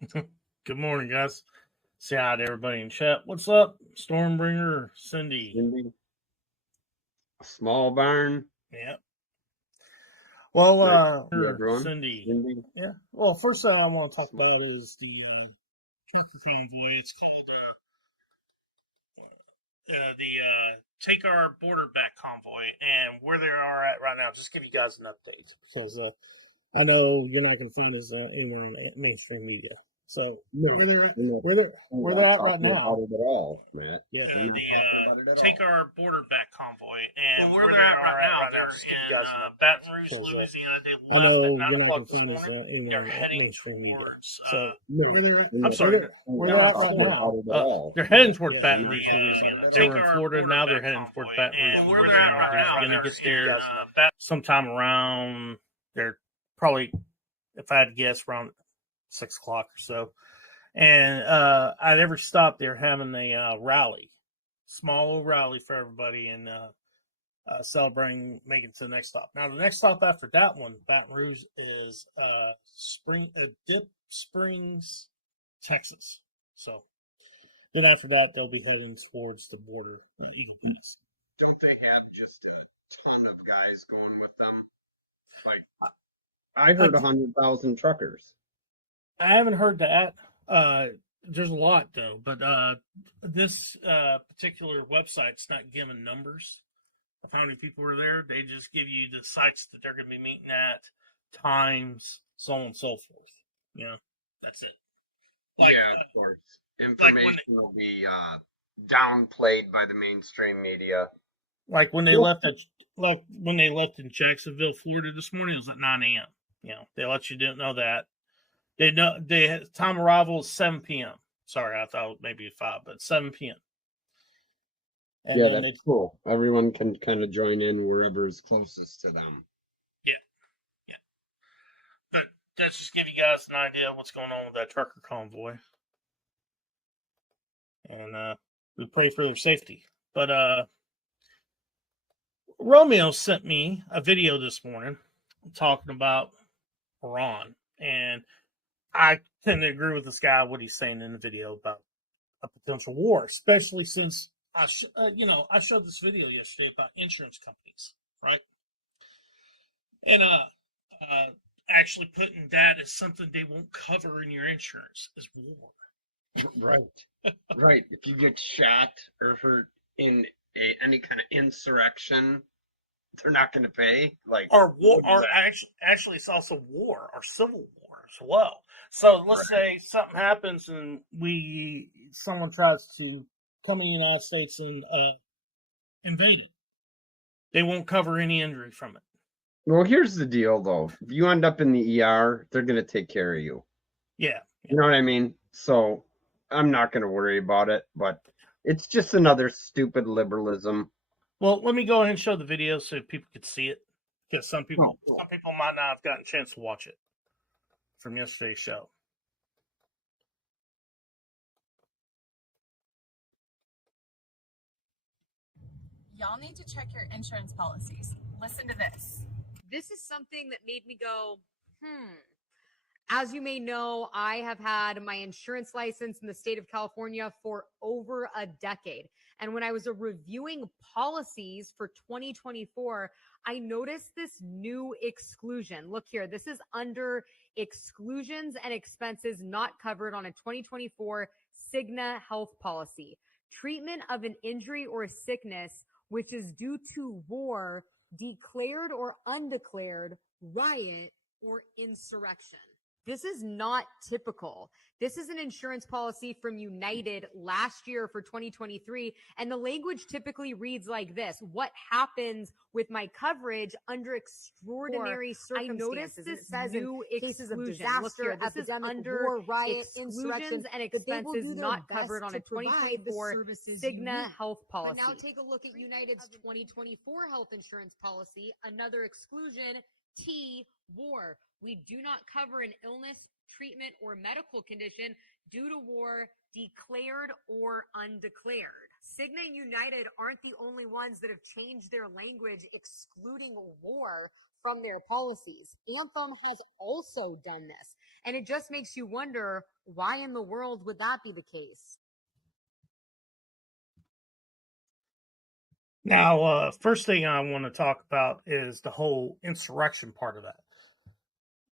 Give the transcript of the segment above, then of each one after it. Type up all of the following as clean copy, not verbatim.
Good morning, guys. Say hi to everybody in chat. What's up, Stormbringer, Cindy? Cindy. A small barn. Yeah. Well, Everyone. Cindy. Cindy. yeah. Well, first thing I want to talk about is the Trucker convoy. It's called the Take Our Border Back convoy, and where they are at right now. Just give you guys an update. because I know you're not going to find this anywhere on mainstream media. So No, where they're at, we're not- where they're we're where not they're at talking right now. about it at all, Matt. Yeah. The Take Our Border Back convoy, and where they are right now. Just give you guys an update. Baton Rouge, Louisiana. They I left know at 9 you're not o'clock going to this find this morning. anywhere They're on heading mainstream media. towards. So No, where they're at, I'm sorry. where they're at right now. They're heading towards Yeah. Baton Rouge, Louisiana. They were in Florida, now they're heading towards Baton Rouge, Louisiana. They're going to get there sometime around, they're probably, if I had to guess, around 6 o'clock or so. And at every stop, they're having a rally, small little rally for everybody, and celebrating making it to the next stop. Now, the next stop after that one, Baton Rouge, is Dip Springs, Texas. So then after that, they'll be heading towards the border, the Eagle Pass. Don't they have just a ton of guys going with them? Like, I heard 100,000 truckers. I haven't heard that. There's a lot though, but this particular website's not giving numbers of how many people are there. They just give you the sites that they're going to be meeting at, times, so on and so forth. Yeah, that's it. Of course. Information will be downplayed by the mainstream media. Like when they left in Jacksonville, Florida this morning, it was at 9 a.m. You know, they let you know that. Time arrival is 7 p.m. Sorry, I thought maybe 5, but 7 p.m. And yeah, that's cool. Everyone can kind of join in wherever is closest to them. Yeah. But that's just give you guys an idea of what's going on with that trucker convoy. And we pray for their safety. But Romeo sent me a video this morning talking about Iran, and I tend to agree with this guy, what he's saying in the video about a potential war, especially since I showed this video yesterday about insurance companies, right? And actually putting that as something they won't cover in your insurance is war. Right. Right. If you get shot or hurt in any kind of insurrection, they're not going to pay. Like, or war, or actually, it's also war or civil war as well. So let's say something happens and someone tries to come in the United States and invade it. They won't cover any injury from it. Well, here's the deal, though. If you end up in the ER, they're going to take care of you. Yeah. You know what I mean? So I'm not going to worry about it, but it's just another stupid liberalism. Well, let me go ahead and show the video so people can see it, because some people might not have gotten a chance to watch it from yesterday's show. Y'all need to check your insurance policies. Listen to this. This is something that made me go, As you may know, I have had my insurance license in the state of California for over a decade. And when I was reviewing policies for 2024, I noticed this new exclusion. Look here, this is under exclusions and expenses not covered on a 2024 Cigna health policy. Treatment of an injury or sickness which is due to war, declared or undeclared, riot, or insurrection. This is not typical. This is an insurance policy from United last year for 2023. And the language typically reads like this: what happens with my coverage under extraordinary circumstances? I noticed this says new cases of disaster, epidemic, war, riot, insurrection, and expenses not covered on a 2024 Cigna health policy. But now take a look at United's 2024 health insurance policy. Another exclusion, T, war. We do not cover an illness, treatment, or medical condition due to war, declared or undeclared. Cigna and United aren't the only ones that have changed their language excluding war from their policies. Anthem has also done this. And it just makes you wonder, why in the world would that be the case? Now, first thing I want to talk about is the whole insurrection part of that.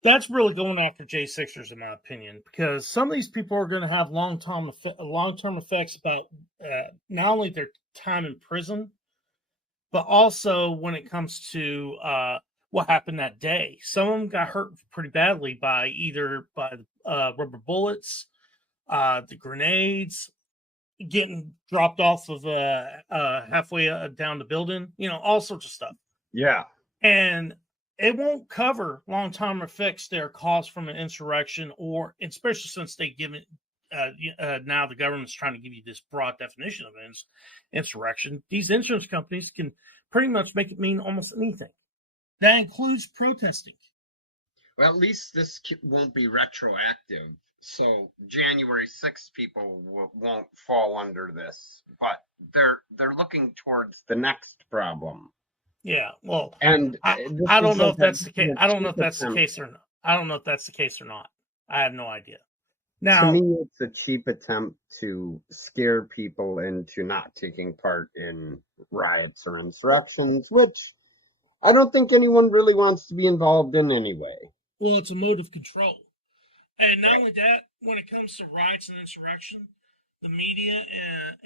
That's really going after J6ers, in my opinion, because some of these people are going to have long-term effects about not only their time in prison, but also when it comes to what happened that day. Some of them got hurt pretty badly by either rubber bullets, the grenades, getting dropped off of halfway down the building, all sorts of stuff. Yeah. And it won't cover long-term effects that are caused from an insurrection, or especially since they give it now the government's trying to give you this broad definition of insurrection. These insurance companies can pretty much make it mean almost anything. That includes protesting. Well, at least this won't be retroactive. So January 6th people won't fall under this, but they're looking towards the next problem. Yeah, well, and I don't know if that's the case. I don't know if that's the case or not. I don't know if that's the case or not. I have no idea. Now, to me, it's a cheap attempt to scare people into not taking part in riots or insurrections, which I don't think anyone really wants to be involved in anyway. Well, it's a mode of control. And not only that, when it comes to riots and insurrection, the media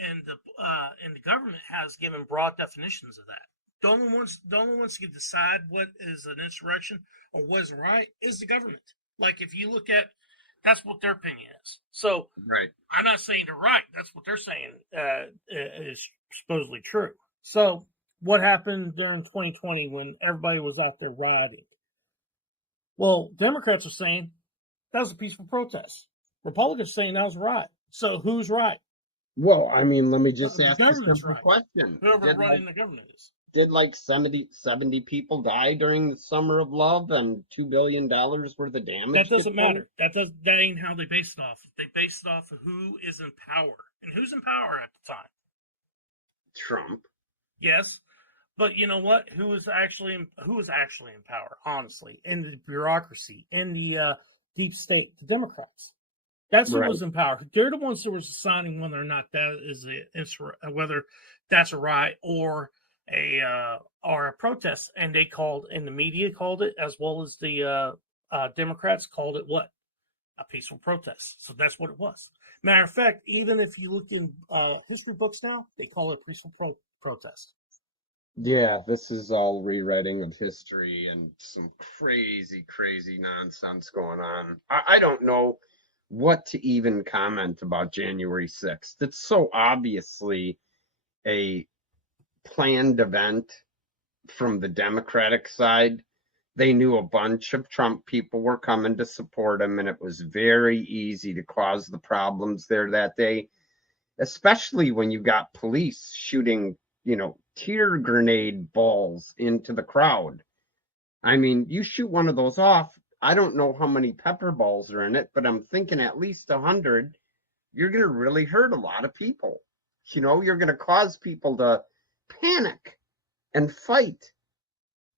and the government has given broad definitions of that. The only ones who can decide what is an insurrection or what is a riot is the government. Like, if you look at, that's what their opinion is. So, right. I'm not saying they're right. That's what they're saying is supposedly true. So, what happened during 2020 when everybody was out there rioting? Well, Democrats are saying that was a peaceful protest. Republicans saying that was a riot. So, who's right? Well, I mean, let me just ask a simple right. question. Whoever running the government is. Did like 70 people die during the Summer of Love and $2 billion worth of damage? That doesn't matter. That ain't how they base it off. They base it off of who is in power. And who's in power at the time? Trump. Yes. But you know what? Who is actually in power, honestly, in the bureaucracy, in the deep state, the Democrats. That's who was in power. They're the ones that were deciding whether or not that is whether that's a riot or a protest, and the media called it, as well as the Democrats called it what? A peaceful protest. So that's what it was. Matter of fact, even if you look in history books now, they call it a peaceful protest. Yeah, this is all rewriting of history and some crazy nonsense going on. I don't know what to even comment about January 6th. It's so obviously a planned event from the Democratic side. They knew a bunch of Trump people were coming to support him, and it was very easy to cause the problems there that day, especially when you got police shooting, tear grenade balls into the crowd. I mean, you shoot one of those off, I don't know how many pepper balls are in it, but I'm thinking at least 100. You're going to really hurt a lot of people. You're going to cause people to panic and fight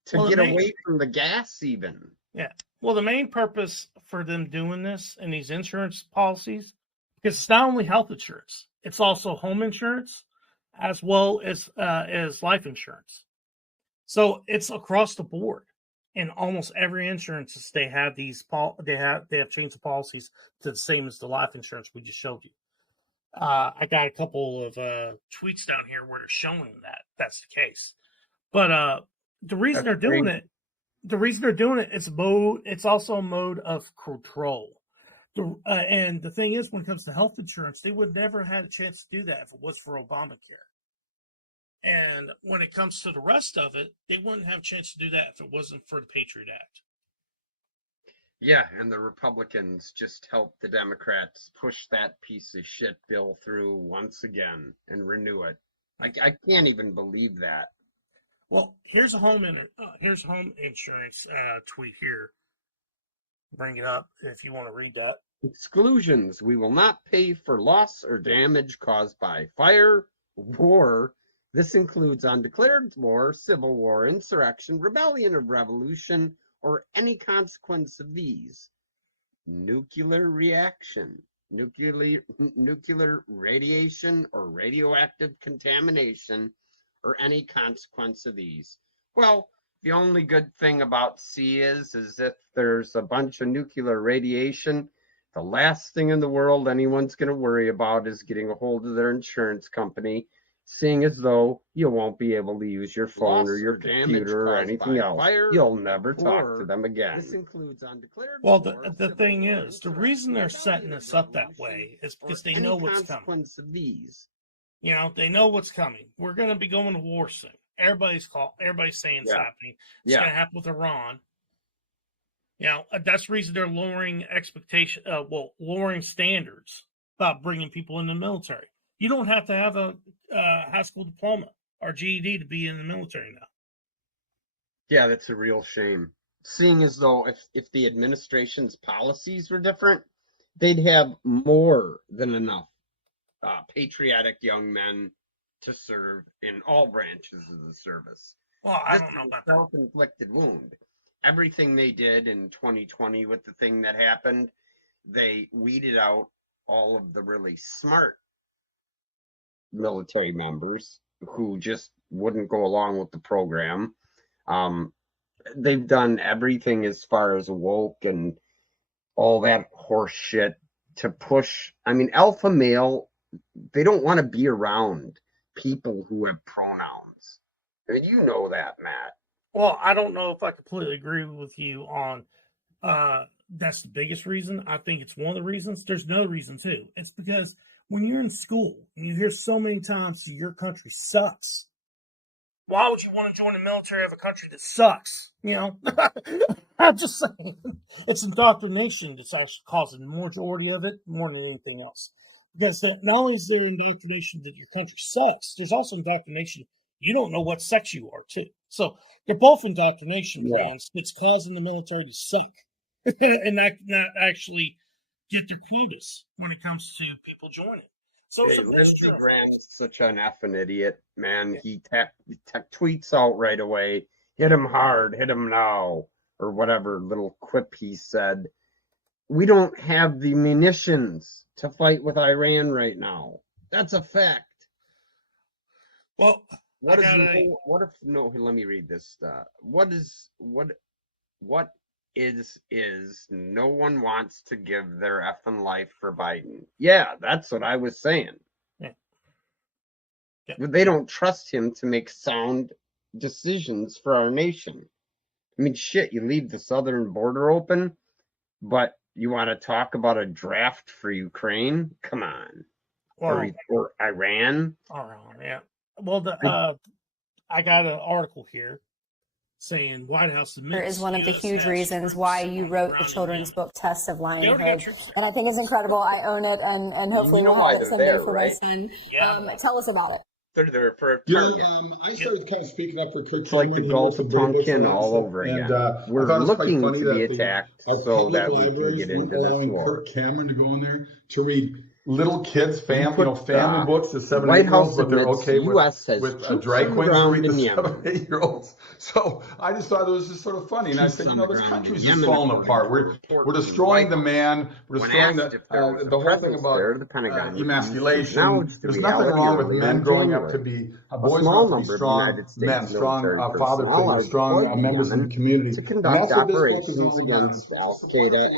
to get away from the gas even. Yeah. Well, the main purpose for them doing this and these insurance policies, because it's not only health insurance, it's also home insurance as well as life insurance. So it's across the board. In almost every insurance, they have they have changed the policies to the same as the life insurance we just showed you. I got a couple of tweets down here where they're showing that that's the case. But the reason they're doing it is it's also a mode of control. And the thing is, when it comes to health insurance, they would never have had a chance to do that if it was for Obamacare. And when it comes to the rest of it, they wouldn't have a chance to do that if it wasn't for the Patriot Act. Yeah, and the Republicans just helped the Democrats push that piece of shit bill through once again and renew it. I can't even believe that. Well, here's a home insurance tweet here. Bring it up if you want to read that. Exclusions. We will not pay for loss or damage caused by fire, war. This includes undeclared war, civil war, insurrection, rebellion or revolution, or any consequence of these. nuclear reaction, nuclear radiation or radioactive contamination, or any consequence of these. Well, the only good thing about C is if there's a bunch of nuclear radiation, the last thing in the world anyone's going to worry about is getting a hold of their insurance company, seeing as though you won't be able to use your phone or your computer or anything else. You'll never talk to them again. This includes undeclared. Well, the thing is, the reason they're setting this up that way is because they know what's coming. Of these. You know, they know what's coming. We're going to be going to war soon. Everybody's saying it's happening. It's going to happen with Iran. You know, that's the reason they're lowering lowering standards about bringing people in the military. You don't have to have a high school diploma or GED to be in the military now. Yeah, that's a real shame. Seeing as though if the administration's policies were different, they'd have more than enough patriotic young men to serve in all branches of the service. Well, I don't know about that. Self-inflicted wound. Everything they did in 2020 with the thing that happened, they weeded out all of the really smart military members who just wouldn't go along with the program. They've done everything as far as woke and all that horse shit to push. I mean, alpha male, they don't want to be around people who have pronouns. I mean, you know that, Matt. Well, I don't know if I completely agree with you on that's the biggest reason. I think it's one of the reasons. There's another reason too. It's because when you're in school and you hear so many times your country sucks, why would you want to join the military of a country that sucks? You know, I'm just saying it's indoctrination that's actually causing the majority of it more than anything else. Because not only is there indoctrination that your country sucks, there's also indoctrination you don't know what sex you are too. So they're both indoctrination plans that's causing the military to suck and not actually get their quotas when it comes to people joining. So Lindsey Graham's such an effing idiot, man. He tweets out right away, hit him hard, hit him now, or whatever little quip he said. We don't have the munitions to fight with Iran right now. That's a fact. Well, let me read this. What is no one wants to give their effing life for Biden. Yeah, that's what I was saying. Yeah. They don't trust him to make sound decisions for our nation. I mean, shit, you leave the southern border open, but you want to talk about a draft for Ukraine? Come on. Or Iran? Iran, yeah. Well, I got an article here saying White House is one of the huge reasons why you wrote the children's book Test of Lionhood, and I think it's incredible. I own it, and hopefully we'll have it someday for my son. Tell us about it. They're there for a target. I started kind of speaking up for Coach. It's like the Gulf of Tonkin all over again. We're looking to be attacked so that we can get into this war. Kirk Cameron to go in there to read little kids, family books to 7 White 8 year olds, House but they're okay with drag queens to read to 7 8 8 year olds. So I just thought it was just sort of funny, and I said, this country's just falling apart. We're destroying the man. We're destroying the whole thing about the Pentagon emasculation. There's nothing wrong with men growing up to be boys growing up to be strong men, strong fathers, strong members in the community. To conduct operations against Al Qaeda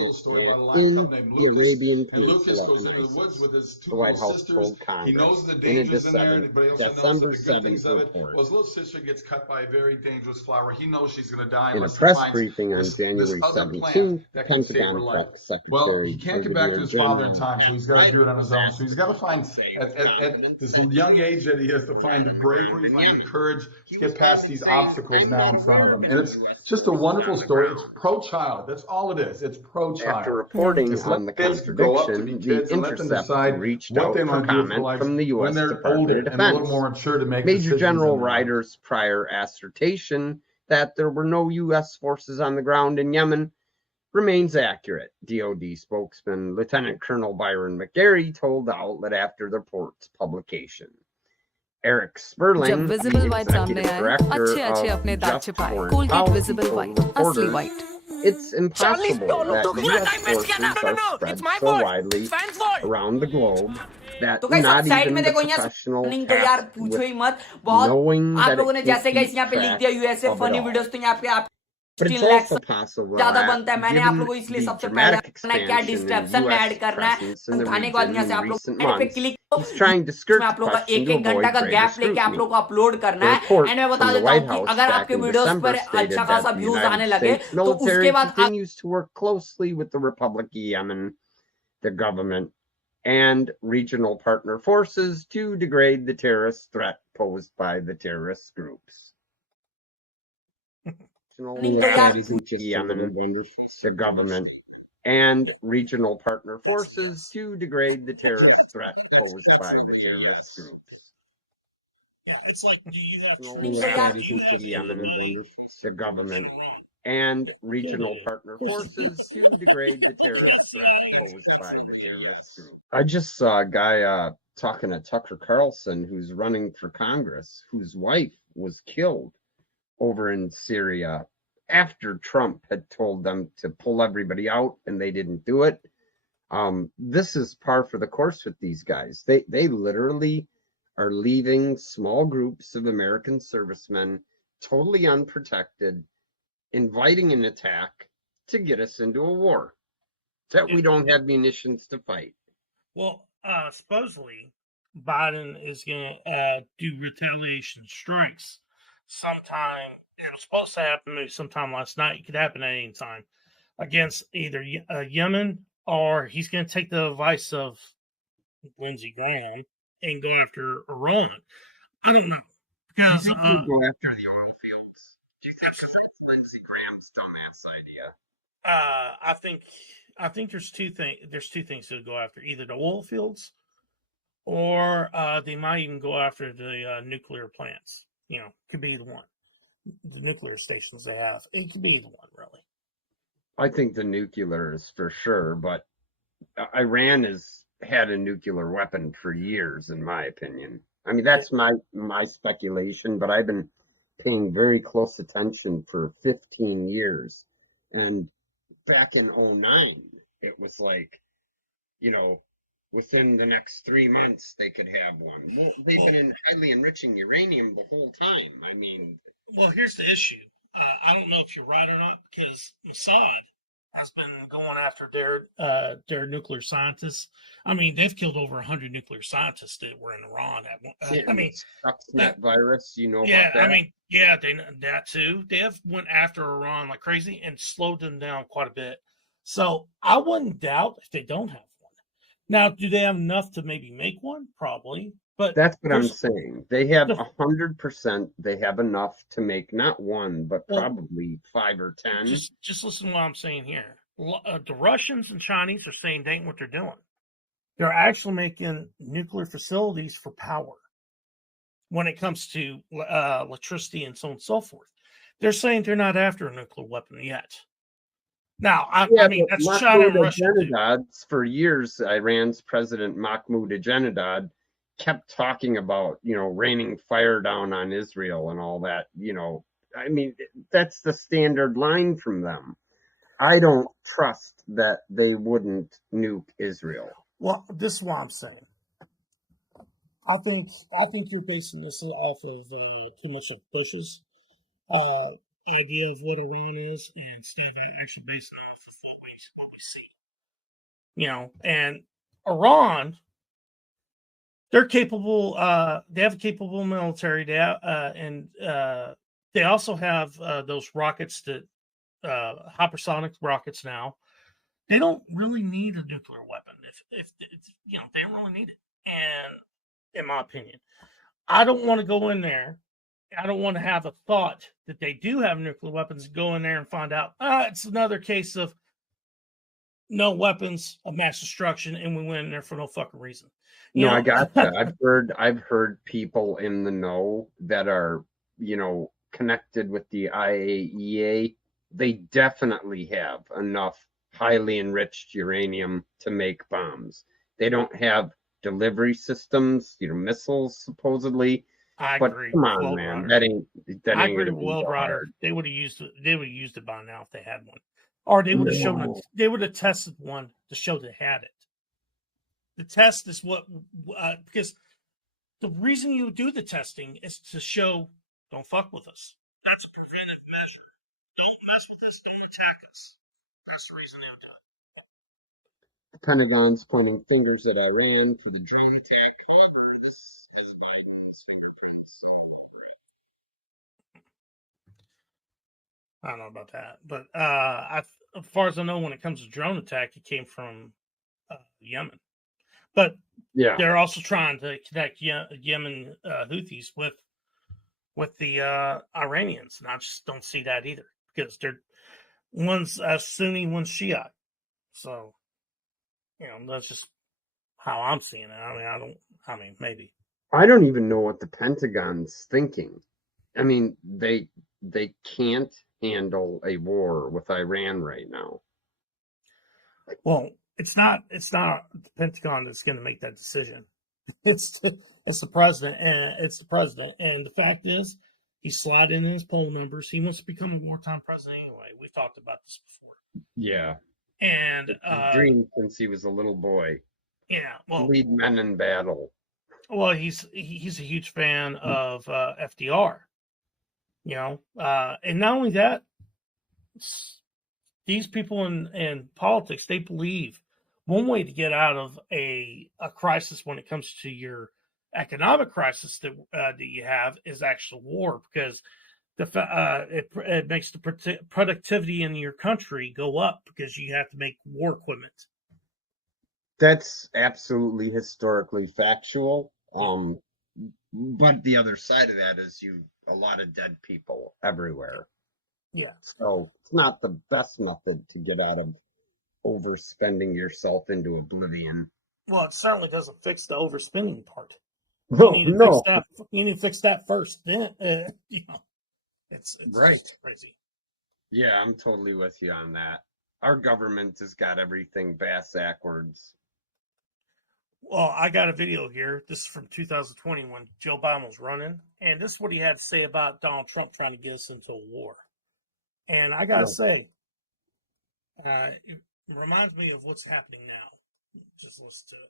in the Arabian Peninsula. The White House told Congress in a December 7th report. Well, his little sister gets cut by a very dangerous flower. He knows she's going to die. In a press briefing on January 17th, the Pentagon Secretary. Well, he can't get back to his father in time, so he's got to do it on his own. So he's got to find, at this young age that he has, to find the bravery, find the courage to get past these obstacles now in front of him. And it's just a wonderful story. It's pro-child. That's all it is. It's pro-child. After reporting on the contradiction, the Intercept reached out for comment from the U.S. Department of Defense. Major General Ryder's prior assertion that there were no U.S. forces on the ground in Yemen remains accurate. DoD spokesman Lieutenant Colonel Byron McGarry told the outlet after the report's publication. Eric Sperling, executive director of Just Foreign Policy, told reporters it's impossible that U.S. forces are spread so widely around the globe that तो guys आप not side even में the देखो यहाँ professional running तो यार tasked पूछो with ही मत बहुत knowing आप that लोगों it ने can't जैसे गाइस keep यहाँ पे लिख track दिया USA of it funny all. Videos तो यहाँ पे आप But it's 16 lakh also possible ज्यादा that, बनता है मैंने आप लोगों को given इसलिए the सबसे पहले dramatic करना है क्या expansion in डिस्क्रिप्शन में U.S. ऐड करना है presence in the उठाने के बाद region यहाँ से in आप लोग recent एंड पे months, click he's trying to skirt में the आप लोगों का question एक to एक घंटा avoid का greater गैप लेके आप scrutiny. लोग को अपलोड करना The है report एंड मैं बता from the देता हूँ White कि House अगर back आपके in वीडियोस December पर अच्छा stated खासा that the व्यूज आने United लगे States तो उसके military बाद continues to work closely with the Republic of Yemen, the government, and regional partner forces to degrade the terrorist threat posed by the terrorist groups. Yemen, the government, and regional partner forces to degrade the terrorist threat posed by the terrorist groups. Yeah, it's like Yemen, the government, and regional partner forces to degrade the terrorist threat posed by the terrorist group. I just saw a guy talking to Tucker Carlson, who's running for Congress, whose wife was killed over in Syria after Trump had told them to pull everybody out and they didn't do it. This is par for the course with these guys. They literally are leaving small groups of American servicemen totally unprotected, inviting an attack to get us into a war that we don't have munitions to fight. Well, supposedly Biden is going to do retaliation strikes sometime. It was supposed to happen maybe sometime last night. It could happen at any time against either Yemen, or he's going to take the advice of Lindsey Graham and go after Iran. I don't know. Because go after the oil fields. Do you think that's Lindsey Graham's dumbass idea? I think there's two things. There's two things to go after: either the oil fields, or they might even go after the nuclear plants. You know, could be the one. The nuclear stations they have. It could be either one, really. I think the nuclear is for sure, but Iran has had a nuclear weapon for years, in my opinion. I mean, that's my speculation, but I've been paying very close attention for 15 years. And back in 2009, it was like, you know, within the next 3 months, they could have one. Well, they've been highly enriching uranium the whole time. I mean... Well, here's the issue. I don't know if you're right or not, because Mossad has been going after their nuclear scientists. I mean, they've killed over 100 nuclear scientists that were in Iran. I mean, Stuxnet virus, you know yeah, about that? I mean, yeah, that too. They have went after Iran like crazy and slowed them down quite a bit. So I wouldn't doubt if they don't have one. Now, do they have enough to maybe make one? Probably. But that's what I'm saying. They have 100%. They have enough to make not one, but probably 5 or 10. Just listen to what I'm saying here. The Russians and Chinese are saying they ain't what they're doing. They're actually making nuclear facilities for power when it comes to electricity and so on and so forth. They're saying they're not after a nuclear weapon yet. Now, I mean, that's China and Russia. For years, Iran's president Mahmoud Ahmadinejad kept talking about, you know, raining fire down on Israel and all that, you know. I mean, that's the standard line from them. I don't trust that they wouldn't nuke Israel. Well, this is what I'm saying. I think you're basing this off of too much of Bush's idea of what Iran is, instead of actually basing it off of what we see. You know, and Iran, they're capable. They have a capable military. They have, and they also have those rockets that hypersonic rockets. Now they don't really need a nuclear weapon. If you know, they don't really need it. And in my opinion, I don't want to go in there. I don't want to have a thought that they do have nuclear weapons. Go in there and find out it's another case of no weapons of mass destruction, and we went in there for no fucking reason. You know, I got that. I've heard people in the know that are, you know, connected with the IAEA. They definitely have enough highly enriched uranium to make bombs. They don't have delivery systems, you know, missiles supposedly. I but agree. Come on, man, that ain't. I agree with World Rider. They would have used it. They would have used it by now if they had one. or they would have shown they would have tested one to show they had it. The test is what because the reason you do the testing is to show don't fuck with us. That's a preventive measure. Don't mess with us. Don't attack us. That's the reason they do it. The Pentagon's pointing fingers at Iran for the drone attack. However, this is Biden's fingerprints. I don't know about that, but as far as I know, when it comes to drone attack, it came from Yemen. But yeah, they're also trying to connect Yemen Houthis with the Iranians, and I just don't see that either because they're one's Sunni, one's Shia. So, that's just how I'm seeing it. Maybe. I don't even know what the Pentagon's thinking. I mean, they can't handle a war with Iran right now. Well, it's not the Pentagon that's going to make that decision. It's the president, and the fact is, he's sliding in his poll numbers. He wants to become a wartime president anyway. We've talked about this before. Yeah, and dreamed since he was a little boy. Yeah, well, lead men in battle. Well, he's a huge fan of FDR. And not only that, these people in politics, they believe one way to get out of a crisis when it comes to your economic crisis that you have is actual war, because it makes the productivity in your country go up because you have to make war equipment. That's absolutely historically factual. But the other side of that is a lot of dead people everywhere. Yeah. So it's not the best method to get out of overspending yourself into oblivion. Well, it certainly doesn't fix the overspending part. No, you need to fix that first. Then, it's right. Crazy. Yeah, I'm totally with you on that. Our government has got everything backwards. Well, I got a video here. This is from 2020 when Joe Biden was running, and this is what he had to say about Donald Trump trying to get us into a war. And I gotta say, it reminds me of what's happening now. Just listen to it.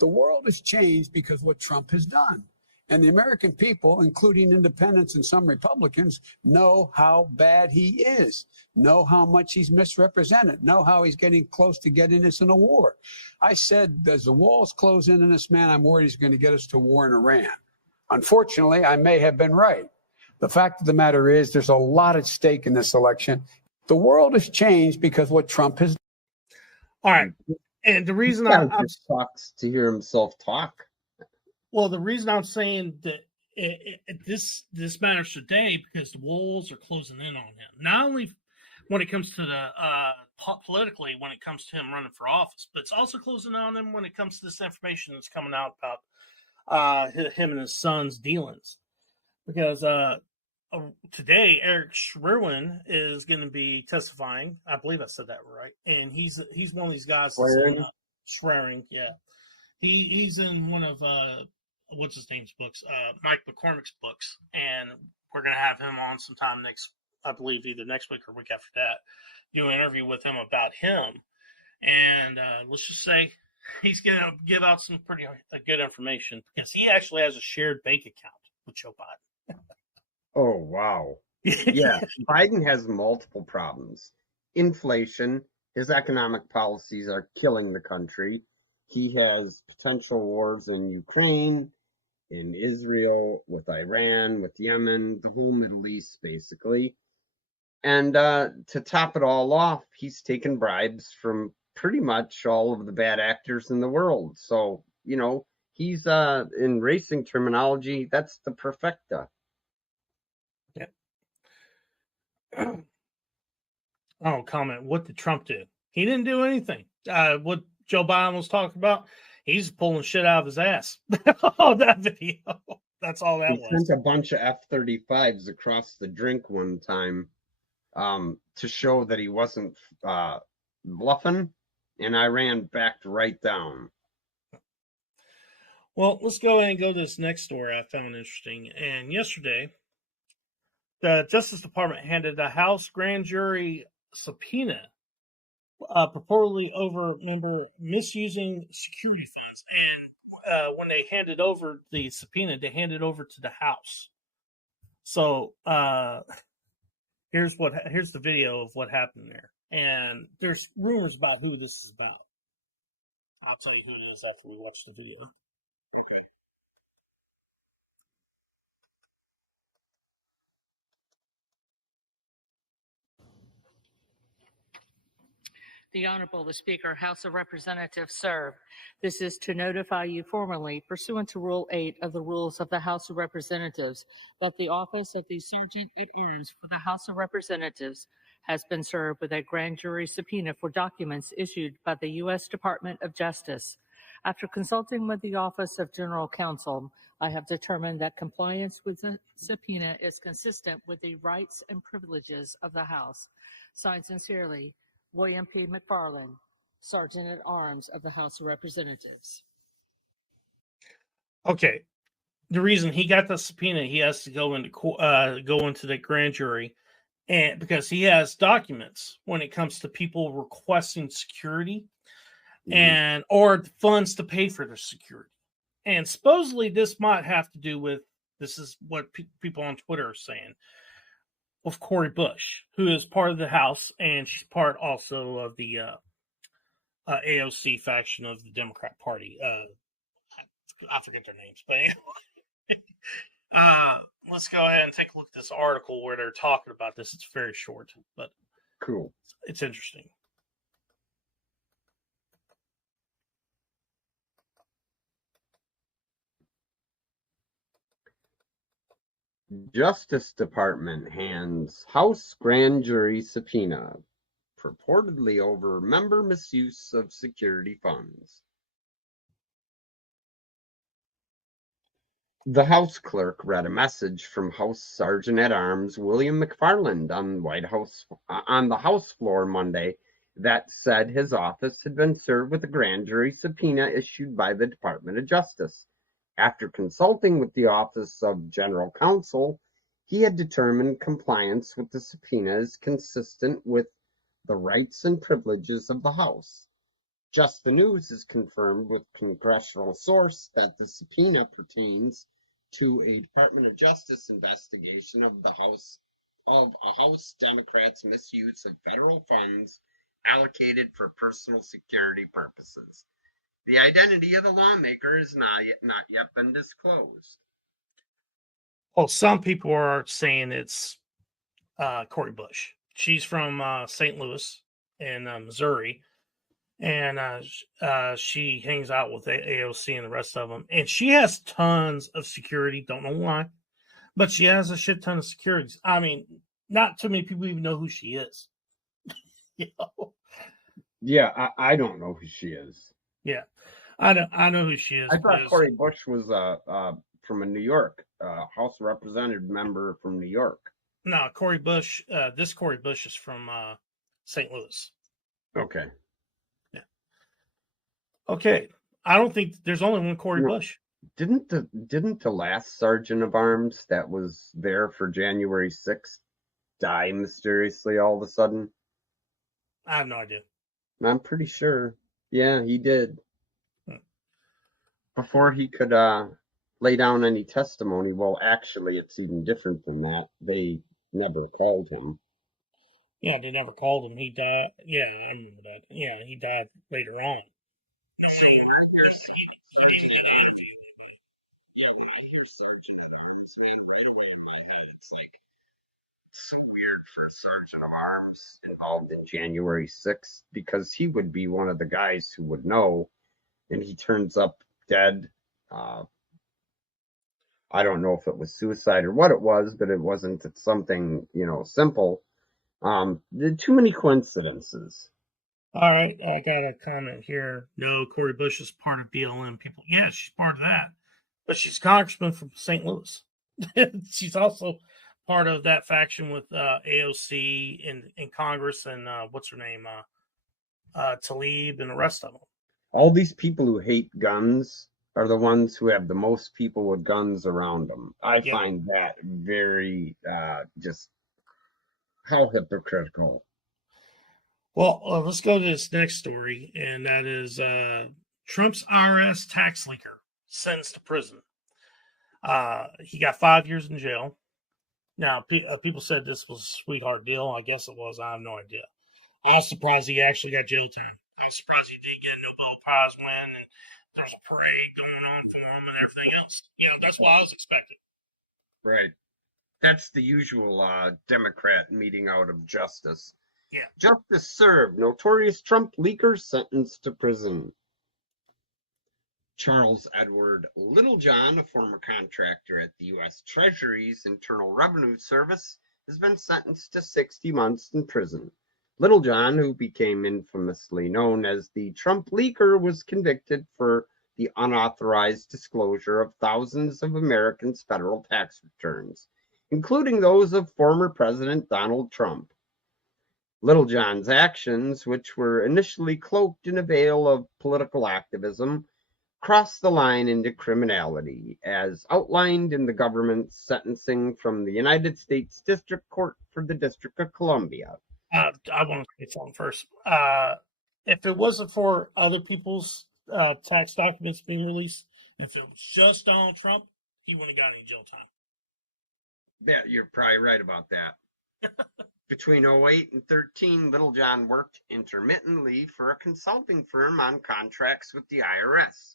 The world has changed because of what Trump has done. And the American people, including independents and some Republicans, know how bad he is, know how much he's misrepresented, know how he's getting close to getting us in a war. I said, as the walls close in on this man, I'm worried he's going to get us to war in Iran. Unfortunately, I may have been right. The fact of the matter is there's a lot at stake in this election. The world has changed because of what Trump has done. All right. And the reason I'm sucks to hear himself talk. Well, the reason I'm saying that this matters today because the wolves are closing in on him. Not only when it comes to the politically, when it comes to him running for office, but it's also closing on him when it comes to this information that's coming out about him and his son's dealings. Because today, Eric Schwerin is going to be testifying. I believe I said that right, and he's one of these guys. Schwerin, yeah. He's in one of what's his name's books, Mike McCormick's books, and we're gonna have him on sometime I believe either next week or week after that, do an interview with him about him, and let's just say he's gonna give out some pretty good information because he actually has a shared bank account with Joe Biden. Oh wow! Yeah, Biden has multiple problems. Inflation, his economic policies are killing the country. He has potential wars in Ukraine, in Israel, with Iran, with Yemen, the whole Middle East, basically. And to top it all off, he's taken bribes from pretty much all of the bad actors in the world. So, he's, in racing terminology, that's the perfecta. Yep. Oh, comment. What did Trump do? He didn't do anything. What Joe Biden was talking about, he's pulling shit out of his ass. Oh, that video. That's all that was. He sent a bunch of F-35s across the drink one time to show that he wasn't bluffing, and Iran backed right down. Well, let's go ahead and go to this next story I found interesting. And yesterday, the Justice Department handed the House grand jury subpoena purportedly over member misusing security funds. And when they handed over the subpoena, they handed over to the House. So here's the video of what happened there. And there's rumors about who this is about. I'll tell you who it is after we watch the video. Okay. The Honorable, the Speaker, House of Representatives, sir. This is to notify you formally, pursuant to Rule 8 of the Rules of the House of Representatives, that the office of the Sergeant at Arms for the House of Representatives has been served with a grand jury subpoena for documents issued by the U.S. Department of Justice. After consulting with the Office of General Counsel, I have determined that compliance with the subpoena is consistent with the rights and privileges of the House. Signed sincerely, William P. McFarland, Sergeant at Arms of the House of Representatives. Okay, the reason he got the subpoena, he has to go into the grand jury, and because he has documents when it comes to people requesting security and or funds to pay for their security, and supposedly this might have to do with, this is what people on Twitter are saying, of Cori Bush, who is part of the House, and she's part also of the AOC faction of the Democrat Party. I forget their names, but anyway. Let's go ahead and take a look at this article where they're talking about this. It's very short, but cool. It's interesting. Justice Department hands House grand jury subpoena, purportedly over member misuse of security funds. The House clerk read a message from House Sergeant at Arms William McFarland on the House floor Monday that said his office had been served with a grand jury subpoena issued by the Department of Justice. After consulting with the Office of General Counsel, he had determined compliance with the subpoena is consistent with the rights and privileges of the House. Just the News is confirmed with congressional source that the subpoena pertains to a Department of Justice investigation of a House Democrats' misuse of federal funds allocated for personal security purposes. The identity of the lawmaker has not yet been disclosed. Well, some people are saying it's Cori Bush. She's from St. Louis in Missouri, and she hangs out with AOC and the rest of them. And she has tons of security. Don't know why, but she has a shit ton of security. I mean, not too many people even know who she is. You know? Yeah, I don't know who she is. Yeah, I know who she is. I thought Cori Bush was from a New York House Representative member from New York. No, Cori Bush. This Cori Bush is from St. Louis. Okay. Yeah. Okay. I don't think there's only one Cori Bush. Didn't the last Sergeant of Arms that was there for January 6th die mysteriously all of a sudden? I have no idea. I'm pretty sure. Yeah, he did. Before he could lay down any testimony. Well, actually, it's even different than that. They never called him. Yeah, they never called him. He died. Yeah, I remember that. Yeah, he died later on. Yeah, when I hear Sergeant at Arms, man, right away in my head, it's like, it's so weird for a Sergeant of Arms involved in January 6th, because he would be one of the guys who would know, and he turns up dead. I don't know if it was suicide or what it was, but it wasn't something, simple. Too many coincidences. All right, I got a comment here. No, Cori Bush is part of BLM people. Yeah, she's part of that. But she's congressman from St. Louis. She's also part of that faction with AOC in Congress and what's her name? Tlaib and the rest of them. All these people who hate guns are the ones who have the most people with guns around them. I Yep. find that very just how hypocritical. Well, let's go to this next story, and that is Trump's IRS tax leaker sentenced to prison. He got 5 years in jail. Now, people said this was a sweetheart deal. I guess it was. I have no idea. I was surprised he actually got jail time. I was surprised he did get a Nobel Prize win, and there's a parade going on for him and everything else. That's what I was expecting. Right. That's the usual Democrat meeting out of justice. Yeah. Justice served. Notorious Trump leaker sentenced to prison. Charles Edward Littlejohn, a former contractor at the U.S. Treasury's Internal Revenue Service, has been sentenced to 60 months in prison. Littlejohn, who became infamously known as the Trump leaker, was convicted for the unauthorized disclosure of thousands of Americans' federal tax returns, including those of former President Donald Trump. Littlejohn's actions, which were initially cloaked in a veil of political activism, crossed the line into criminality, as outlined in the government's sentencing from the United States District Court for the District of Columbia. I want to say something first. If it wasn't for other people's tax documents being released, if it was just Donald Trump, he wouldn't have got any jail time. Yeah, you're probably right about that. Between 2008 and 2013, Littlejohn worked intermittently for a consulting firm on contracts with the IRS.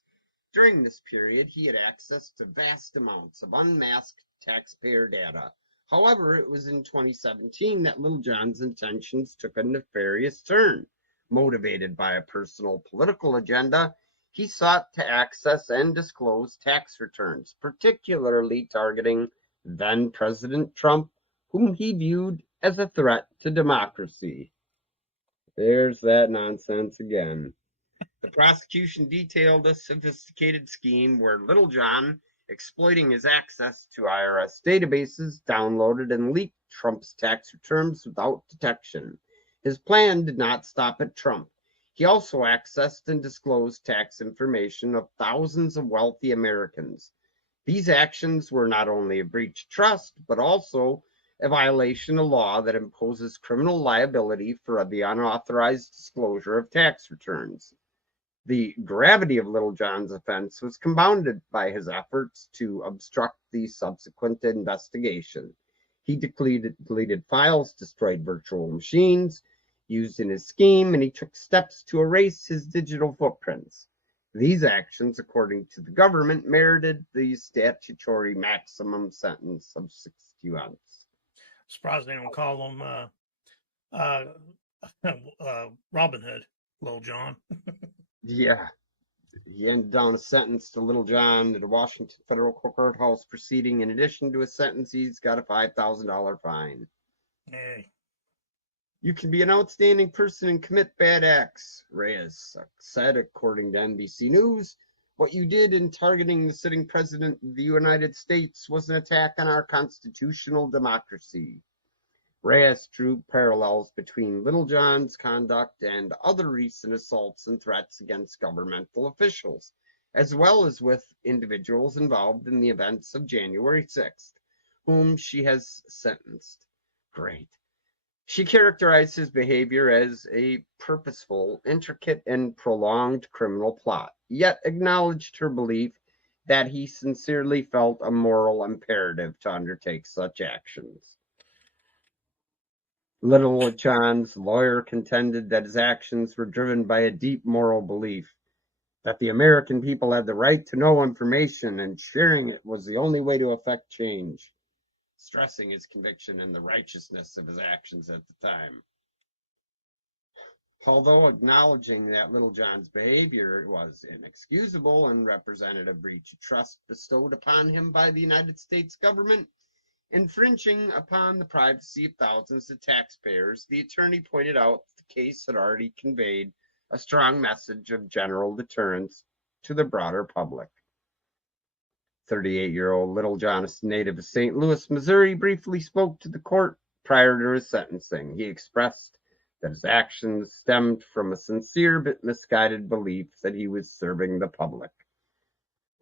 During this period, he had access to vast amounts of unmasked taxpayer data. However, it was in 2017 that Littlejohn's intentions took a nefarious turn. Motivated by a personal political agenda, he sought to access and disclose tax returns, particularly targeting then-President Trump, whom he viewed as a threat to democracy. There's that nonsense again. The prosecution detailed a sophisticated scheme where Littlejohn, exploiting his access to IRS databases, downloaded and leaked Trump's tax returns without detection. His plan did not stop at Trump. He also accessed and disclosed tax information of thousands of wealthy Americans. These actions were not only a breach of trust, but also a violation of law that imposes criminal liability for the unauthorized disclosure of tax returns. The gravity of Littlejohn's offense was compounded by his efforts to obstruct the subsequent investigation. He deleted files, destroyed virtual machines used in his scheme, and he took steps to erase his digital footprints. These actions, according to the government, merited the statutory maximum sentence of 60 months. Surprised they don't call him Robin Hood, Lil John. Yeah. He ended down a sentence to Littlejohn at a Washington federal courthouse proceeding. In addition to a sentence, he's got a $5,000 fine. Hey. You can be an outstanding person and commit bad acts, Reyes said, according to NBC News. What you did in targeting the sitting president of the United States was an attack on our constitutional democracy. Reyes drew parallels between Littlejohn's conduct and other recent assaults and threats against governmental officials, as well as with individuals involved in the events of January 6th, whom she has sentenced. Great. She characterized his behavior as a purposeful, intricate, and prolonged criminal plot, yet acknowledged her belief that he sincerely felt a moral imperative to undertake such actions. Littlejohn's lawyer contended that his actions were driven by a deep moral belief that the American people had the right to know information and sharing it was the only way to effect change, stressing his conviction in the righteousness of his actions at the time. Although acknowledging that Littlejohn's behavior was inexcusable and represented a breach of trust bestowed upon him by the United States government, infringing upon the privacy of thousands of taxpayers, the attorney pointed out that the case had already conveyed a strong message of general deterrence to the broader public. 38-year-old Littlejohn, a native of St. Louis, Missouri, briefly spoke to the court prior to his sentencing. He expressed that his actions stemmed from a sincere but misguided belief that he was serving the public.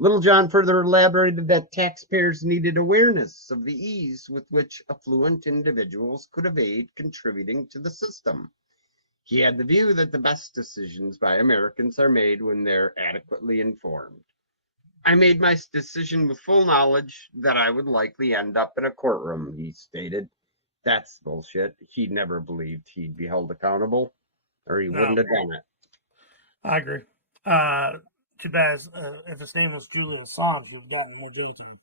Little John further elaborated that taxpayers needed awareness of the ease with which affluent individuals could evade contributing to the system. He had the view that the best decisions by Americans are made when they're adequately informed. I made my decision with full knowledge that I would likely end up in a courtroom, he stated. That's bullshit. He never believed he'd be held accountable, or he wouldn't have done it. I agree. Too bad if his name was Julian Assange, we've gotten more jail time.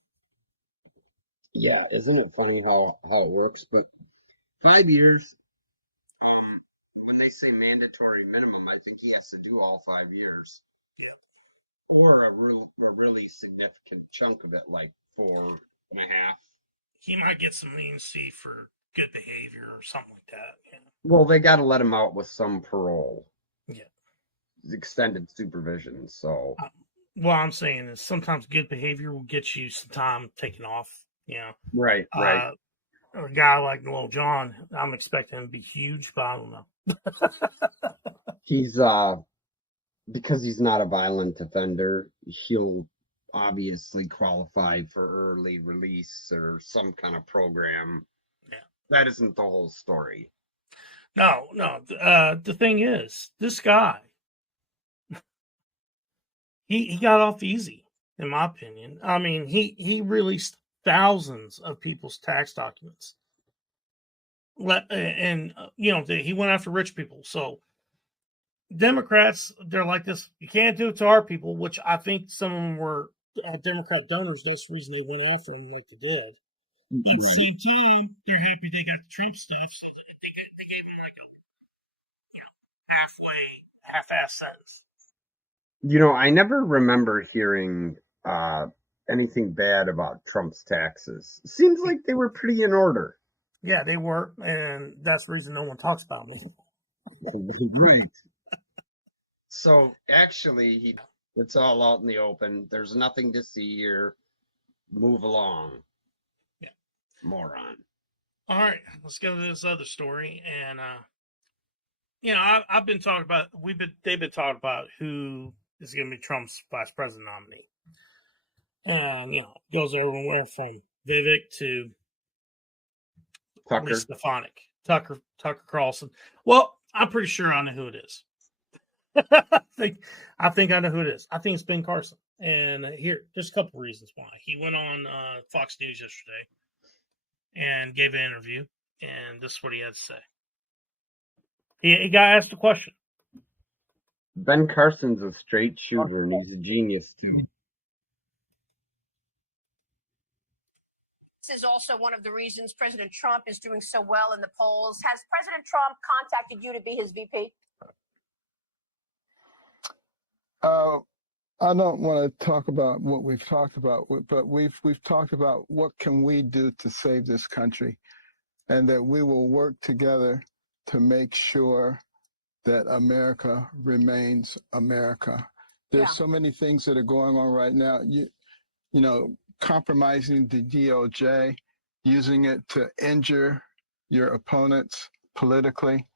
Yeah, isn't it funny how it works? But 5 years, when they say mandatory minimum, I think he has to do all 5 years. Or a really significant chunk of it, like 4.5. He might get some leniency for good behavior or something like that. Yeah. Well, they got to let him out with some parole. Yeah. Extended supervision. So. What I'm saying is sometimes good behavior will get you some time taken off. You know. Right. Right. A guy like Little John, I'm expecting him to be huge, but I don't know. He's because he's not a violent offender, he'll obviously qualify for early release or some kind of program. Yeah. That isn't the whole story. No. The thing is, this guy, he got off easy, in my opinion. I mean, he released thousands of people's tax documents. And he went after rich people. So Democrats, they're like this. You can't do it to our people, which I think some of them were Democrat donors. That's the reason they went after them like they did. But at the same time, they're happy they got the Trump stuff, so they gave them like a half-ass sentence. I never remember hearing anything bad about Trump's taxes. Seems like they were pretty in order. Yeah, they were, and that's the reason no one talks about them. Right. So actually, it's all out in the open. There's nothing to see here. Move along. Yeah. Moron. All right, let's go to this other story. And I've been talking about they've been talking about who is going to be Trump's vice president nominee. And goes everywhere from Vivek to Tucker. Stefanik. Tucker Carlson. Well, I'm pretty sure I know who it is. I think I know who it is. I think it's Ben Carson. And here, there's a couple reasons why. He went on Fox News yesterday and gave an interview, and this is what he had to say. He got asked a question. Ben Carson's a straight shooter, and he's a genius, too. This is also one of the reasons President Trump is doing so well in the polls. Has President Trump contacted you to be his VP? I don't want to talk about what we've talked about, but we've talked about what can we do to save this country, and that we will work together to make sure that America remains America. There's so many things that are going on right now. Compromising the DOJ, using it to injure your opponents politically.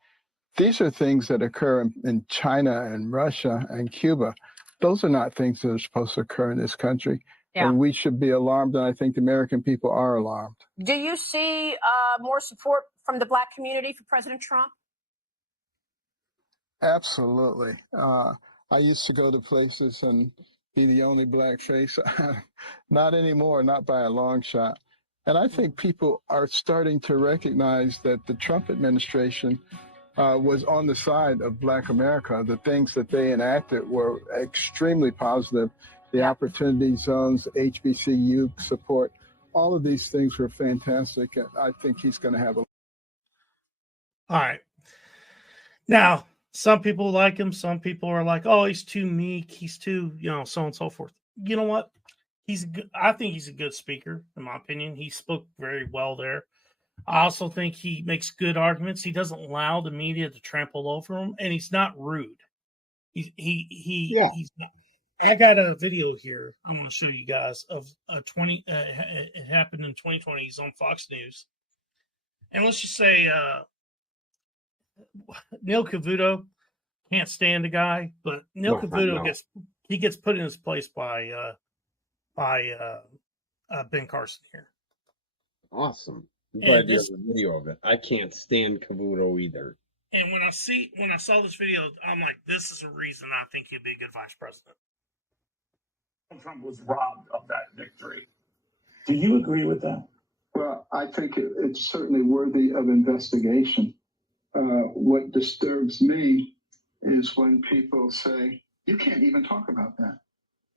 These are things that occur in China and Russia and Cuba. Those are not things that are supposed to occur in this country. Yeah. And we should be alarmed, and I think the American people are alarmed. Do you see more support from the Black community for President Trump? Absolutely. I used to go to places and be the only Black face. Not anymore, not by a long shot. And I think people are starting to recognize that the Trump administration was on the side of Black America. The things that they enacted were extremely positive. The opportunity zones, HBCU support, all of these things were fantastic. I think he's going to have a... All right. Now, some people like him. Some people are like, oh, he's too meek. He's too, so on and so forth. You know what? I think he's a good speaker, in my opinion. He spoke very well there. I also think he makes good arguments. He doesn't allow the media to trample over him, and he's not rude. He's not. I got a video here I'm going to show you guys of it happened in 2020. He's on Fox News. And let's just say Neil Cavuto, can't stand the guy, but Neil Cavuto gets put in his place by by Ben Carson here. Awesome. I'm And glad you this, have a video of it. I can't stand Cavuto either. and when I saw this video, I'm like, this is a reason I think he'd be a good vice president. Trump was robbed of that victory. Do you agree with that? Well, I think it's certainly worthy of investigation. What disturbs me is when people say, you can't even talk about that.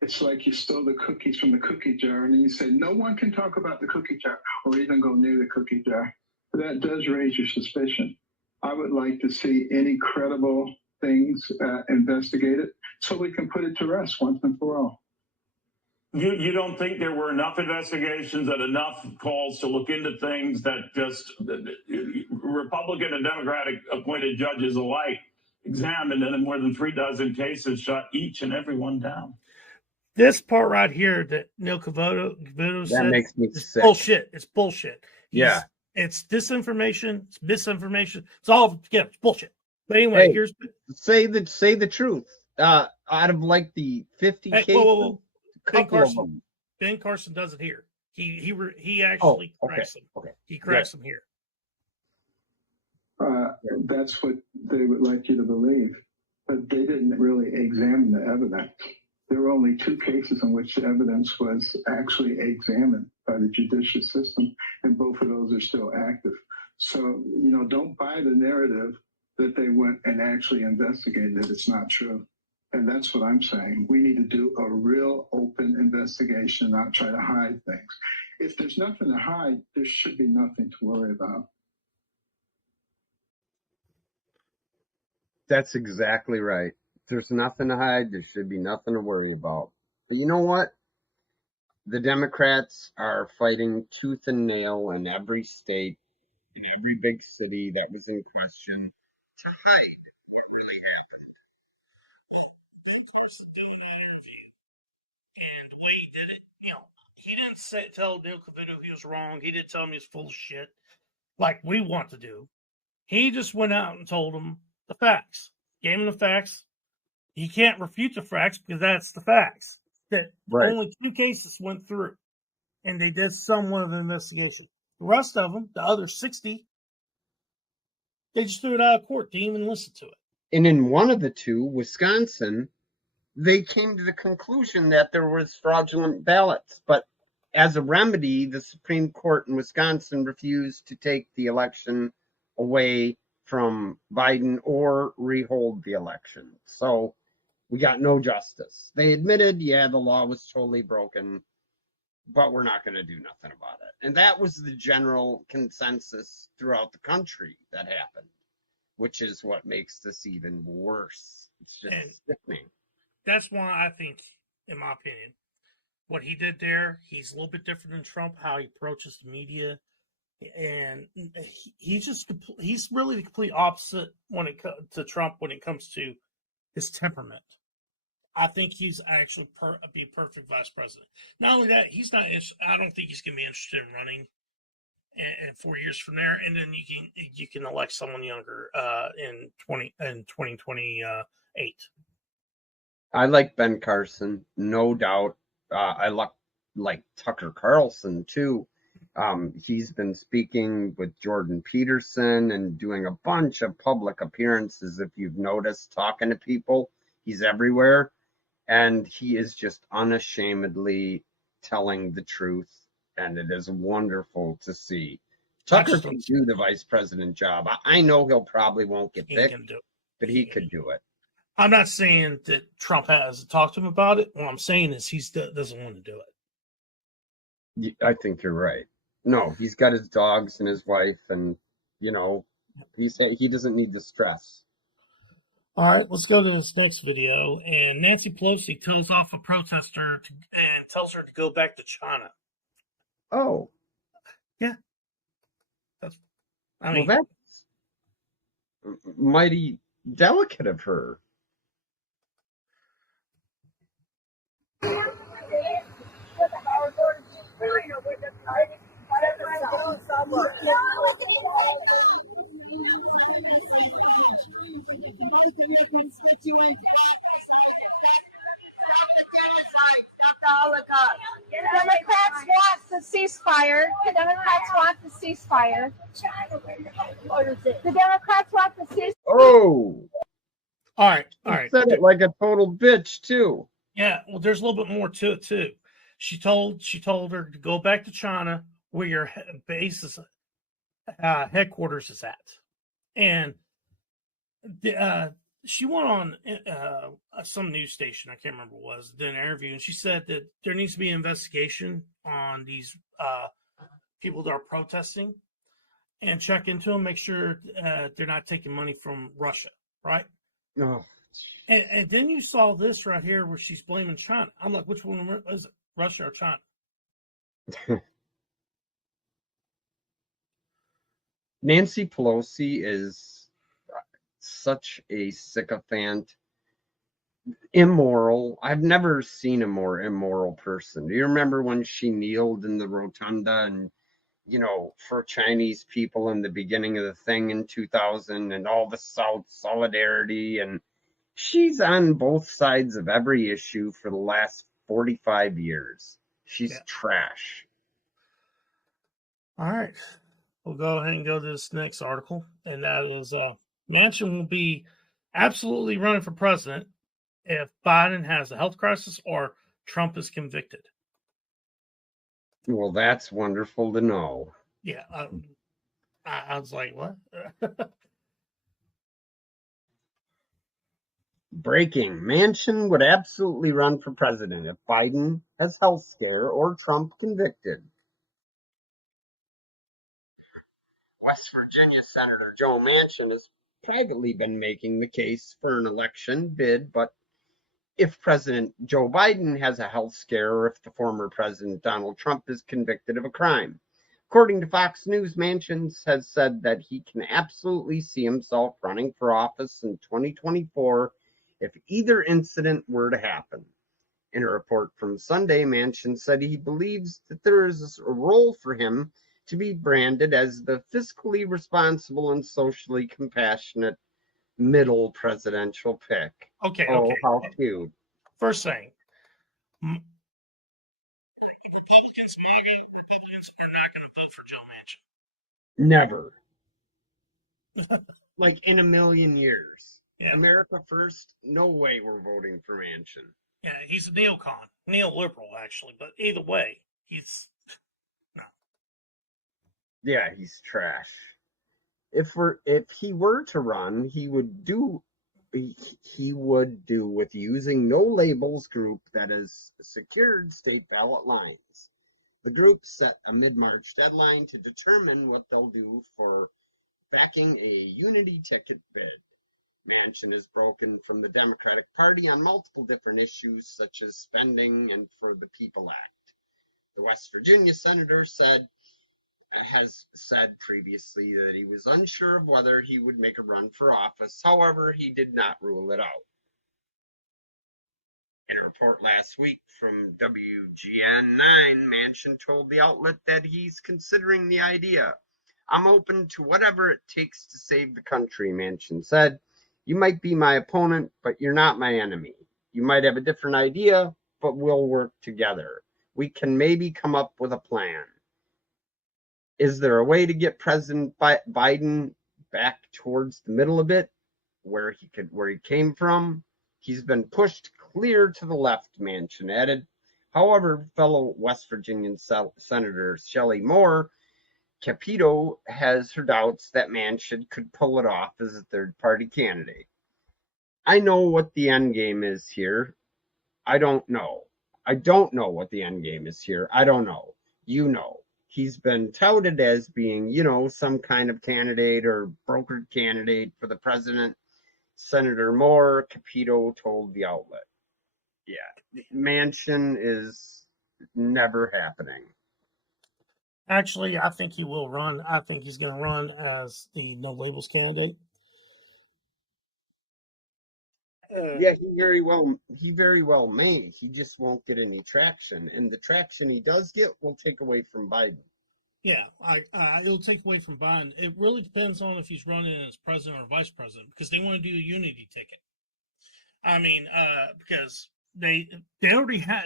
It's like you stole the cookies from the cookie jar and then you say, no one can talk about the cookie jar or even go near the cookie jar. That does raise your suspicion. I would like to see any credible things investigated so we can put it to rest once and for all. You don't think there were enough investigations and enough calls to look into things that just Republican and Democratic appointed judges alike examined, and in more than 36 cases shut each and every one down? This part right here that Neil Cavuto said makes me is sick. bullshit. It's bullshit. It's disinformation. It's misinformation. It's all together. It's bullshit. But anyway, here's say the truth. Out of like the 50 cases, whoa. couple Ben Carson does it here. He actually corrects them. Okay. He corrects them here. That's what they would like you to believe. But they didn't really examine the evidence. There were only 2 cases in which the evidence was actually examined by the judicial system, and both of those are still active. So, don't buy the narrative that they went and actually investigated it. It's not true. And that's what I'm saying. We need to do a real open investigation, not try to hide things. If there's nothing to hide, there should be nothing to worry about. That's exactly right. If there's nothing to hide, there should be nothing to worry about. But you know what? The Democrats are fighting tooth and nail in every state, in every big city that was in question, to hide what really happened. Ben Carson doing that interview, and the way he did it, he didn't tell Neil Cavuto he was wrong. He didn't tell him he was full of shit, like we want to do. He just went out and told him the facts. Gave him the facts. He can't refute the facts because that's the facts. That only 2 cases went through, and they did somewhat of an investigation. The rest of them, the other 60, they just threw it out of court. Didn't even listen to it. And in one of the 2, Wisconsin, they came to the conclusion that there was fraudulent ballots. But as a remedy, the Supreme Court in Wisconsin refused to take the election away from Biden or rehold the election. So we got no justice. They admitted, the law was totally broken, but we're not going to do nothing about it. And that was the general consensus throughout the country that happened, which is what makes this even worse. It's just sickening. That's why I think, in my opinion, what he did there, he's a little bit different than Trump, how he approaches the media. And he's really the complete opposite when it comes to Trump when it comes to his temperament. I think he's actually be a perfect vice president. Not only that, he's not. I don't think he's going to be interested in running in 4 years from there. And then you can elect someone younger in 2028. I like Ben Carson, no doubt. I like Tucker Carlson too. He's been speaking with Jordan Peterson and doing a bunch of public appearances. If you've noticed, talking to people, he's everywhere. And he is just unashamedly telling the truth. And it is wonderful to see. Tucker can do the vice president job. I know he'll probably won't get picked, but he could do it. I'm not saying that Trump has talked to him about it. What I'm saying is he doesn't want to do it. I think you're right. No, he's got his dogs and his wife, and he doesn't need the stress. All right, let's go to this next video. And Nancy Pelosi tells off a protester and tells her to go back to China. Oh, yeah. That's mighty delicate of her. ceasefire. The Democrats want the ceasefire. The Democrats want the ceasefire. Oh, all right. He said it like a total bitch too. Yeah, well, there's a little bit more to it too. She told her to go back to China, where your base is, headquarters is at, and she went on some news station, I can't remember what it was, did an interview, and she said that there needs to be an investigation on these people that are protesting, and check into them, make sure they're not taking money from Russia, right? No. And then you saw this right here where she's blaming China. I'm like, which one is it, Russia or China? Nancy Pelosi is such a sycophant, immoral. I've never seen a more immoral person. Do you remember when she kneeled in the rotunda and, for Chinese people in the beginning of the thing in 2000 and all the solidarity? And she's on both sides of every issue for the last 45 years. She's trash. All right. We'll go ahead and go to this next article, and that is Manchin will be absolutely running for president if Biden has a health crisis or Trump is convicted. Well, that's wonderful to know. Yeah. I was like, what? Breaking. Manchin would absolutely run for president if Biden has health scare or Trump convicted. West Virginia Senator Joe Manchin has privately been making the case for an election bid, but if President Joe Biden has a health scare or if the former President Donald Trump is convicted of a crime. According to Fox News, Manchin has said that he can absolutely see himself running for office in 2024 if either incident were to happen. In a report from Sunday, Manchin said he believes that there is a role for him to be branded as the fiscally responsible and socially compassionate middle presidential pick. Okay. How cute. First thing, Republicans are not going to vote for Joe Manchin. Never. Like in a million years. Yeah. America first, no way we're voting for Manchin. Yeah, he's a neoliberal, actually, but either way, he's no. Yeah, he's trash. If he were to run, he would do with using No Labels group that has secured state ballot lines. The group set a mid-March deadline to determine what they'll do for backing a unity ticket bid. Manchin has broken from the Democratic Party on multiple different issues, such as spending and for the People Act. The West Virginia senator has said previously that he was unsure of whether he would make a run for office. However, he did not rule it out. In a report last week from WGN9, Manchin told the outlet that he's considering the idea. I'm open to whatever it takes to save the country, Manchin said. You might be my opponent, but you're not my enemy. You might have a different idea, but we'll work together. We can maybe come up with a plan. Is there a way to get President Biden back towards the middle a bit, where he came from? He's been pushed clear to the left, Manchin added. However, fellow West Virginian Senator Shelley Moore Capito has her doubts that Manchin could pull it off as a third-party candidate. I know what the end game is here. I don't know. I don't know what the end game is here. I don't know. You know. He's been touted as being, some kind of candidate or brokered candidate for the president. Senator Moore Capito told the outlet. Yeah, Manchin is never happening. Actually, I think he will run. I think he's going to run as the No Labels candidate. Yeah, he very well may. He just won't get any traction, and the traction he does get will take away from Biden. Yeah, it'll take away from Biden. It really depends on if he's running as president or vice president, because they want to do a unity ticket. I mean, because they're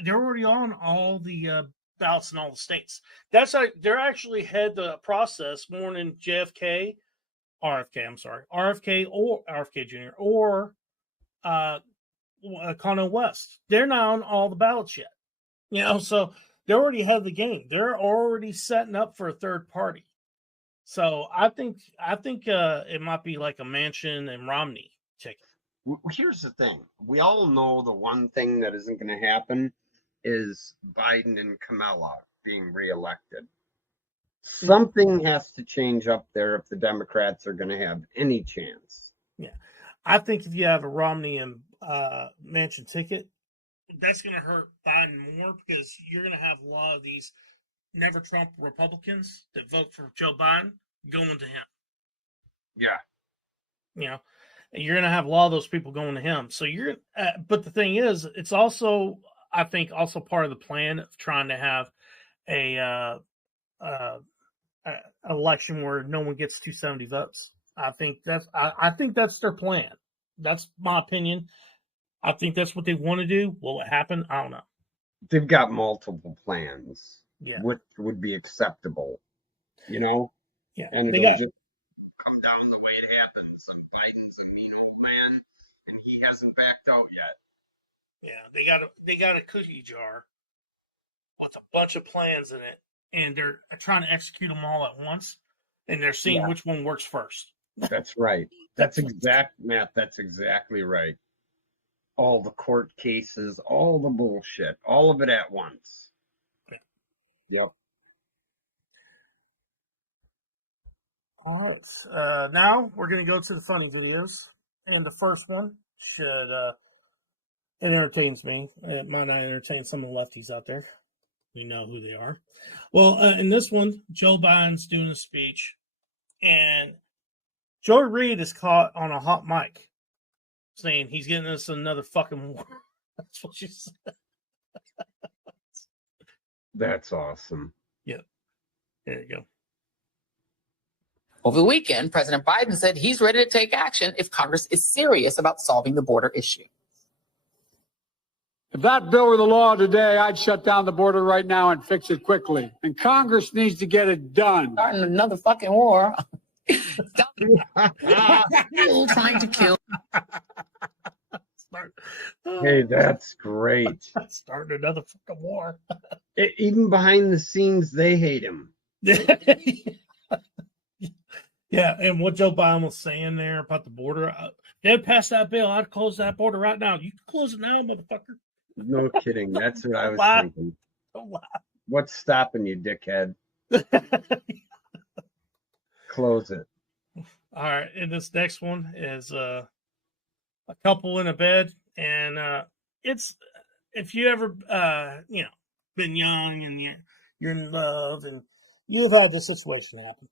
already on all the ballots in all the states. That's like they're actually had the process more than RFK or RFK Jr. or Cornel West. They're not on all the ballots yet. You know, so they already have the game. They're already setting up for a third party. So I think it might be like a Manchin and Romney ticket. Here's the thing. We all know the one thing that isn't going to happen is Biden and Kamala being reelected. Something has to change up there if the Democrats are going to have any chance. Yeah. I think if you have a Romney and Manchin ticket, that's going to hurt Biden more because you're going to have a lot of these never Trump Republicans that vote for Joe Biden going to him. Yeah. You know, you're going to have a lot of those people going to him. So you're, but the thing is, it's also, I think, also part of the plan of trying to have a election where no one gets 270 votes. I think that's their plan. That's my opinion. I think that's what they want to do. Will it happen? I don't know. They've got multiple plans. Yeah. Which would be acceptable, you know? Yeah. And it'll just come down the way it happens. Biden's a mean old man, and he hasn't backed out yet. Yeah, they got a cookie jar with a bunch of plans in it, and they're trying to execute them all at once, and they're seeing which one works first. That's right. That's exactly right. All the court cases, all the bullshit, all of it at once. Yep. All right. Now we're going to go to the funny videos. And the first one it entertains me. It might not entertain some of the lefties out there. We know who they are. Well, in this one, Joe Biden's doing a speech. And Joy Reid is caught on a hot mic saying he's getting us another fucking war. That's what she said. That's awesome. Yep. There you go. Over the weekend, President Biden said he's ready to take action if Congress is serious about solving the border issue. If that bill were the law today, I'd shut down the border right now and fix it quickly. And Congress needs to get it done. Starting another fucking war. Trying to kill. Hey, that's great. Starting another fucking war. Even behind the scenes, they hate him. Yeah, and what Joe Biden was saying there about the border, they'd pass that bill. I'd close that border right now. You can close it now, motherfucker. No kidding. That's what I was thinking. Don't lie. What's stopping you, dickhead? Close it. All right, and this next one is a couple in a bed, and it's if you ever been young and you're in love and you've had this situation happen.